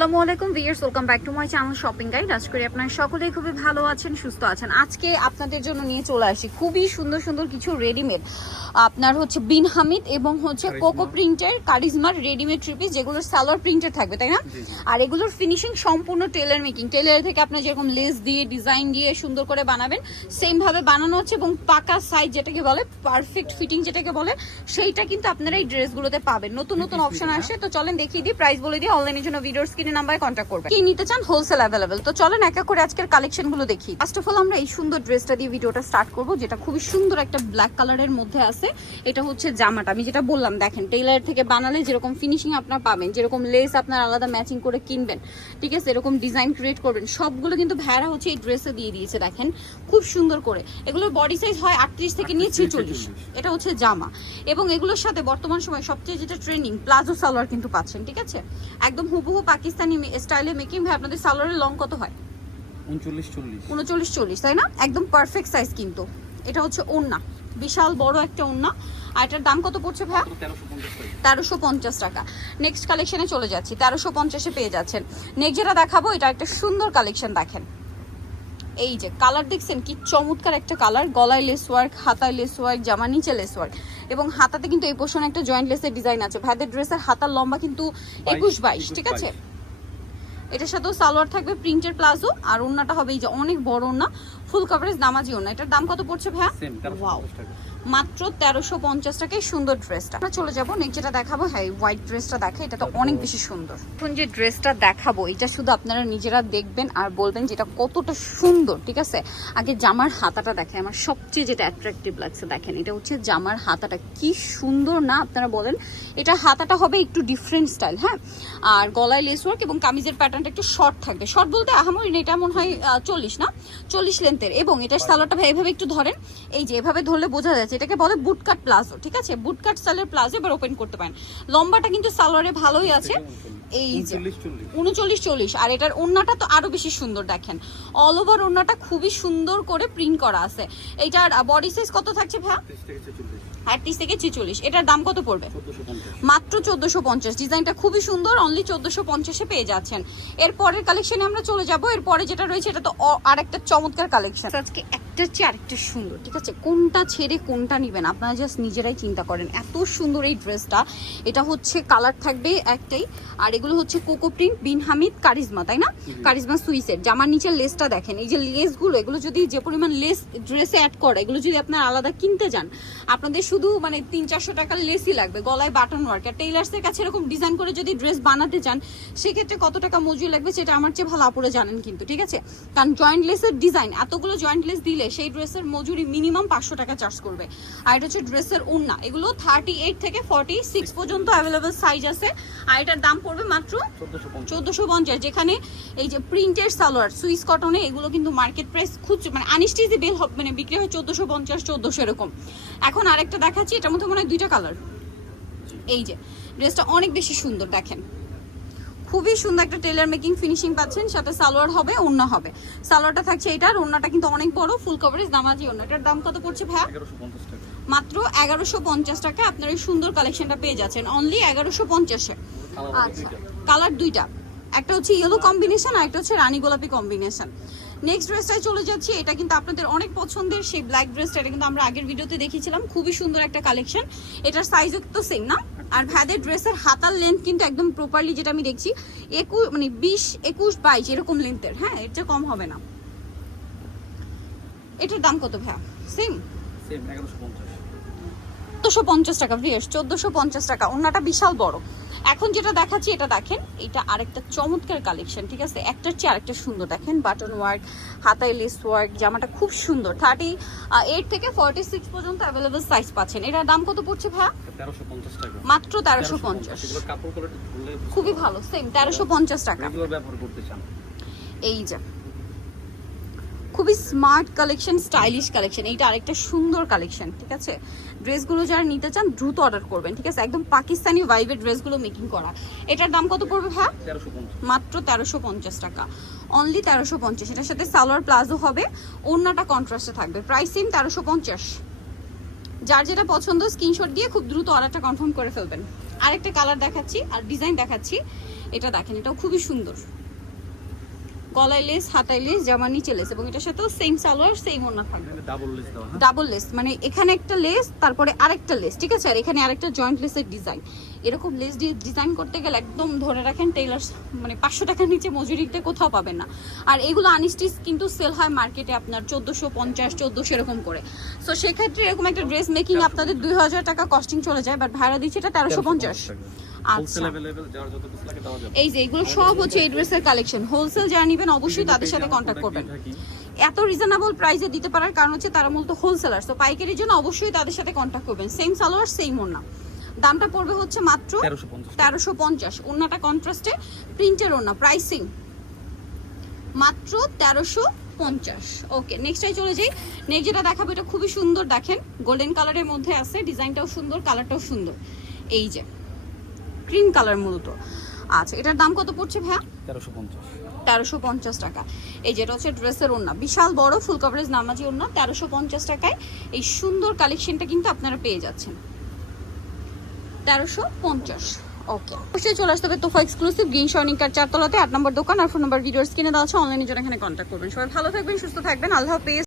আসসালামু আলাইকুম viewers welcome back to my channel shopping guide আজ করি আপনারা সকলেই খুবই ভালো আছেন সুস্থ আছেন। আজকে আপনাদের জন্য নিয়ে চলে আসি খুবই সুন্দর সুন্দর কিছু রেডিমেড আপনার হচ্ছে বিন হামিদ এবং হচ্ছে কোকো প্রিন্টের কারিজমার রেডিমেড ট্রিপিস যেগুলোর সালোয়ার প্রিন্টের থাকবে তাই না? আর এগুলোর ফিনিশিং সম্পূর্ণ টেলার মেকিং টেলার থেকে আপনার যেরকম লেস দিয়ে ডিজাইন দিয়ে সুন্দর করে বানাবেন সেম ভাবে বানানো হচ্ছে এবং পাকা সাইজ যেটাকে বলে পারফেক্ট ফিটিং যেটাকে বলে সেইটা কিন্তু আপনারা এই ড্রেসগুলোতে পাবেন। নতুন নতুন অপশন আসে তো চলেন দেখিয়ে দিই প্রাইস বলে দিই। অনলাইনের জন্য ভিডিওর স্ক্রিনে নাম্বারে কন্ট্যাক্ট করবেন। কি নিতে চান? হোলসেল অ্যাভেলেবেল তো চলেন এক এক করে আজকের কালেকশনগুলো দেখি। ফার্স্ট অফ অল আমরা এই সুন্দর ড্রেসটা দিয়ে ভিডিওটা স্টার্ট করব যেটা খুবই সুন্দর একটা ব্ল্যাক কালারের মধ্যে আছে। এটা হচ্ছে জামাটা। আমি যেটা বললাম দেখেন টেইলার থেকে বানালে যেরকম ফিনিশিং আপনার পাবেন যেরকম লেস আপনার আলাদা ম্যাচিং করে কিনবেন ঠিক আছে? এরকম ডিজাইন ক্রিয়েট করবেন। সবগুলো কিন্তু ভ্যারা হচ্ছে এই ড্রেসে দিয়ে দিয়েছে দেখেন খুব সুন্দর করে। এগুলোর বডি সাইজ হয় আটত্রিশ থেকে নিয়ে ছেচল্লিশ। এটা হচ্ছে জামা। এবং এগুলোর সাথে বর্তমান সময় সবচেয়ে যেটা ট্রেনিং প্লাজো সালোয়ার কিন্তু পাচ্ছেন ঠিক আছে? একদম হুবহু পাকিস্তানি স্টাইলে মেকিং ভাই আপনাদের সালোয়ারের লং কত হয়? উনচল্লিশ চল্লিশ। তাই না? একদম পারফেক্ট সাইজ কিন্তু। এটা হচ্ছে ওড়না। বিশাল বড় একটা ওড়না। আর এটার দাম কত পড়ছে ভাইয়া? তেরোশো পঞ্চাশ টাকা। নেক্সট কালেকশনে চলে যাচ্ছি। তেরোশো পঞ্চাশে পেয়ে যাচ্ছেন। নেক্সট যেটা দেখাবো এটা একটা সুন্দর কালেকশন দেখেন। এই যে কালার দেখছেন? কি চমৎকার একটা কালার গলায় লেস ওয়ার্ক হাতায় লেস ওয়ার্ক জামা নিচে লেস ওয়ার্ক এবং হাতাতে কিন্তু এই পোর্শনে একটা জয়েন্ট লেসের ডিজাইন আছে। ভাইদের ড্রেসের হাতার লম্বা কিন্তু একুশ বাইশ ঠিক আছে? এটার সাথেও সালোয়ার থাকবে প্রিন্টের প্লাজো আর ওনাটা হবে এই যে অনেক বড় ওড়না। ফুল কভারেজ নামাজি ওড়না এটার দাম কত পড়ছে ভাইয়া? মাত্র তেরোশো পঞ্চাশ টাকায় সুন্দর ড্রেসটা আমরা চলে যাব নেক্সট যেটা দেখাবো হ্যাঁ হোয়াইট ড্রেসটা দেখে এটা তো অনেক বেশি সুন্দর। এখন যে ড্রেসটা দেখাবো এটা শুধু আপনারা নিজেরা দেখবেন আর বলবেন যেটা কতটা সুন্দর ঠিক আছে? আগে জামার হাতাটা দেখেন আমার সবচেয়ে যেটা অ্যাট্রাকটিভ লাগছে দেখেন এটা হচ্ছে জামার হাতাটা। কি সুন্দর না আপনারা বলেন? এটা হাতাটা হবে একটু ডিফারেন্ট স্টাইল হ্যাঁ? আর গলায় লেস ওয়ার্ক এবং কামিজের প্যাটার্নটা একটু শর্ট থাকবে। শর্ট বলতে আহামরি না, এটা মনে হয় চল্লিশ না? চল্লিশ লেন্থের এবং এটার সালোয়ারটা ভাই এভাবে একটু ধরেন এই যে এভাবে ধরলে বোঝা যাচ্ছে এটাকে বলে বুটকাট প্লাজো ঠিক আছে? বুটকাট স্টাইলের প্লাজো এবার ওপেন করতে পারেন। লম্বাটা কিন্তু সালোয়ারে ভালোই আছে। এই যে উনচল্লিশ চল্লিশ। আর এটার ওড়নাটা তো আরও বেশি সুন্দর দেখেন। অল ওভার ওড়নাটা খুবই সুন্দর করে প্রিন্ট করা আছে। এইটার বডি সাইজ কত থাকছে ভাইয়া? আটত্রিশ থেকে ছেচল্লিশ। এটার দাম কত পড়বে? মাত্র চোদ্দশো পঞ্চাশ। ডিজাইনটা খুবই সুন্দর অনলি চোদ্দশো পঞ্চাশে পেয়ে যাচ্ছেন। এর পরের কালেকশনে আমরা চলে যাব। এরপরে যেটা রয়েছে এটা তো আরেকটা চমৎকার কালেকশন আজকে একটা আরেকটা সুন্দর ঠিক আছে? কোনটা ছেড়ে কোনটা নেবেন? আপনারা জাস্ট নিজেরাই চিন্তা করেন। এত সুন্দর এই ড্রেসটা এটা হচ্ছে কালার থাকবে একটাই আর এগুলো হচ্ছে coco print bin Hamid charisma তাই না? কারিজমা সুইসের জামার নিচের লেসটা দেখেন। এই যে লেসগুলো এগুলো যদি যে পরিমাণ লেস ড্রেসে অ্যাড করে এগুলো যদি আপনার আলাদা কিনতে যান আপনাদের শুধু মানে তিন চারশো টাকার লেসই লাগবে। গলায় বাটন ওয়ার্ক আর টেইলার্সের কাছে এরকম ডিজাইন করে যদি ড্রেস বানাতে চান সেক্ষেত্রে কত টাকা মজুরি লাগবে সেটা আমার চেয়ে ভালো আপুরে জানেন কিন্তু ঠিক আছে? কারণ জয়েন্ট লেসের ডিজাইন এতগুলো জয়েন্ট লেস দিলে সেই ড্রেসের মজুরি মিনিমাম পাঁচশো টাকা চার্জ করবে। আর এটা হচ্ছে ড্রেসের উন্না এগুলো থার্টি এইট থেকে ফর্টি সিক্স পর্যন্ত অ্যাভেলেবেল সাইজ আছে। আর এটার দাম পড়বে মাত্র চোদ্দোশো পঞ্চাশ। যেখানে এই যে প্রিন্টের সালোয়ার সুইস কটনে এগুলো কিন্তু মার্কেট প্রাইস খুচরো মানে আনিস্টিজি বেল মানে বিক্রি হয় চোদ্দশো পঞ্চাশ চোদ্দশো এরকম। এখন আরেকটা দেখাচ্ছি এটার মধ্যে মনে হয় দুইটা কালার এই যে ড্রেসটা অনেক বেশি সুন্দর দেখেন। খুবই সুন্দর একটা টেলার মেকিং ফিনিশিং পাচ্ছেন। সাথে সালোয়ার হবে ওড়না হবে। সালোয়ারটা থাকছে এটার ওড়নাটা কিন্তু অনেক বড় ফুল কভারেজ দামাজি ওড়না। এটার দাম কত পড়ছে টাকা। মাত্র এগারোশো পঞ্চাশ টাকা। আপনার এই সুন্দর কালেকশনটা পেয়ে যাচ্ছেন। অনলি এগারোশো পঞ্চাশে। আচ্ছা কালার দুইটা। একটা হচ্ছে ইয়েলো কম্বিনেশন আর একটা হচ্ছে রানী গোলাপি কম্বিনেশন নেক্সট ড্রেসটায় চলে যাচ্ছি। এটা কিন্তু আপনাদের অনেক পছন্দের সেই ব্ল্যাক ড্রেসটা এটা কিন্তু আমরা আগের ভিডিওতে দেখেছিলাম খুবই সুন্দর একটা কালেকশন এটার সাইজও তো সেম না? আর ভ্যাদের ড্রেসের হাতার লেন্থ কিন্তু একদম প্রপারলি যেটা আমি দেখছি, একুশ মানে বিশ, একুশ, বাইশ, এরকম লেন্থের হ্যাঁ এর চেয়ে কম হবে না। এটার দাম কত ভাইয়া? সেম সেম এগারোশো পঞ্চাশ। চোদ্দোশো পঞ্চাশ টাকা ভিয়ার্স চোদ্দোশো পঞ্চাশ টাকা। ওনাটা বিশাল বড়। এখন যেটা দেখাচ্ছি এটা দেখেন এটা আরেকটা চমৎকার কালেকশন ঠিক আছে? একটার চেয়ে আরেকটা সুন্দর দেখেন বাটন ওয়ার্ক হাতায় লেস ওয়ার্ক জামাটা খুব সুন্দর। থার্টি এইট থেকে ফর্টি সিক্স পর্যন্ত অ্যাভেলেবল সাইজ পাচ্ছেন। এটার দাম কত পড়ছে ভাইয়া? মাত্র তেরোশো পঞ্চাশ। খুবই ভালো সেম তেরোশো পঞ্চাশ টাকা। এই যে খুবই স্মার্ট কালেকশন স্টাইলিশ কালেকশন এইটা আরেকটা সুন্দর কালেকশন ঠিক আছে? ড্রেসগুলো যারা নিতে চান দ্রুত অর্ডার করবেন ঠিক আছে? একদম পাকিস্তানি ভাইবের ড্রেসগুলো মেকিং করা। এটার দাম কত পড়বে ভাই মাত্র তেরোশো পঞ্চাশ টাকা। অনলি তেরোশো পঞ্চাশ। এটার সাথে সালোয়ার প্লাজো হবে অন্যটা কন্ট্রাস্টে থাকবে। প্রাইস সেম তেরোশো পঞ্চাশ। যার যেটা পছন্দ স্ক্রিনশট দিয়ে খুব দ্রুত অর্ডারটা কনফার্ম করে ফেলবেন। আরেকটা কালার দেখাচ্ছি আর ডিজাইন দেখাচ্ছি। এটা দেখেন এটাও খুবই সুন্দর। গলায় লেস হাতায় লেস জামার নিচে লেস এবং এটার সাথেও সেম সালোয়ার সেম ওনা থাকবে। ডাবল লেস হ্যাঁ? ডাবল লেস মানে এখানে একটা লেস তারপরে আরেকটা লেস ঠিক আছে? আর এখানে আরেকটা জয়েন্ট লেসের ডিজাইন এরকম লেস ডিজাইন করতে গেলে একদম ধরে রাখেন টেইলার মানে পাঁচশো টাকার নিচে মজুরিতে কোথাও পাবেন না। আর এগুলো আনস্টিচ কিন্তু সেল হয় মার্কেটে আপনার চোদ্দোশো পঞ্চাশ চোদ্দোশো এরকম করে। সো সেক্ষেত্রে এরকম একটা ড্রেস মেকিং আপনাদের দুই হাজার টাকা কস্টিং চলে যায় বাট ভাড়া দিচ্ছে এটা তেরোশো পঞ্চাশ আচ্ছা। এই যে এগুলো সব হচ্ছে এই ড্রেসের কালেকশন হোলসেল যারা নেবেন অবশ্যই তাদের সাথে কন্ট্যাক্ট করবেন। এত রিজনেবল প্রাইসে দিতে পারার কারণ হচ্ছে তারা মূলত হোলসেলার তো পাইকারির জন্য অবশ্যই তাদের সাথে কন্ট্যাক্ট করবেন। সেম সালোয়ার সেম ওড়না। দামটা পড়বে হচ্ছে মাত্র তেরোশো পঞ্চাশ ওড়নাটা কন্ট্রাস্টে প্রিন্টের ওড়না প্রাইসিং মাত্র তেরোশো পঞ্চাশ। ওকে নেক্সটটাই চলে যাই। নেক্সট যেটা দেখাবো এটা খুবই সুন্দর দেখেন। গোল্ডেন কালারের মধ্যে আছে ডিজাইনটাও সুন্দর কালারটাও সুন্দর। এই যে ক্রিম কালার মূলত। আচ্ছা এটার দাম কত পড়ছে ভাইয়া? 1350 তেরোশো পঞ্চাশ টাকা। এই যেটা হচ্ছে ড্রেসের ওড়না। বিশাল বড় ফুল কভারেজ নামাজি ওড়না। তেরোশো পঞ্চাশ টাকায় এই সুন্দর কালেকশনটা কিন্তু আপনারা পেয়ে যাচ্ছেন। তেরোশো পঞ্চাশ। ওকে অবশ্যই চলে আসতে হবে তোফা এক্সক্লুসিভ গ্রিন শর্নিকার চারতলাতে। আট নম্বর দোকান আর ফোন নম্বর ভিডিওস কিনে দেওয়া আছে। অনলাইনে জন্য এখানে কন্ট্যাক্ট করবেন। সবাই ভালো থাকবেন সুস্থ থাকবেন। আল্লাহ হাফেজ।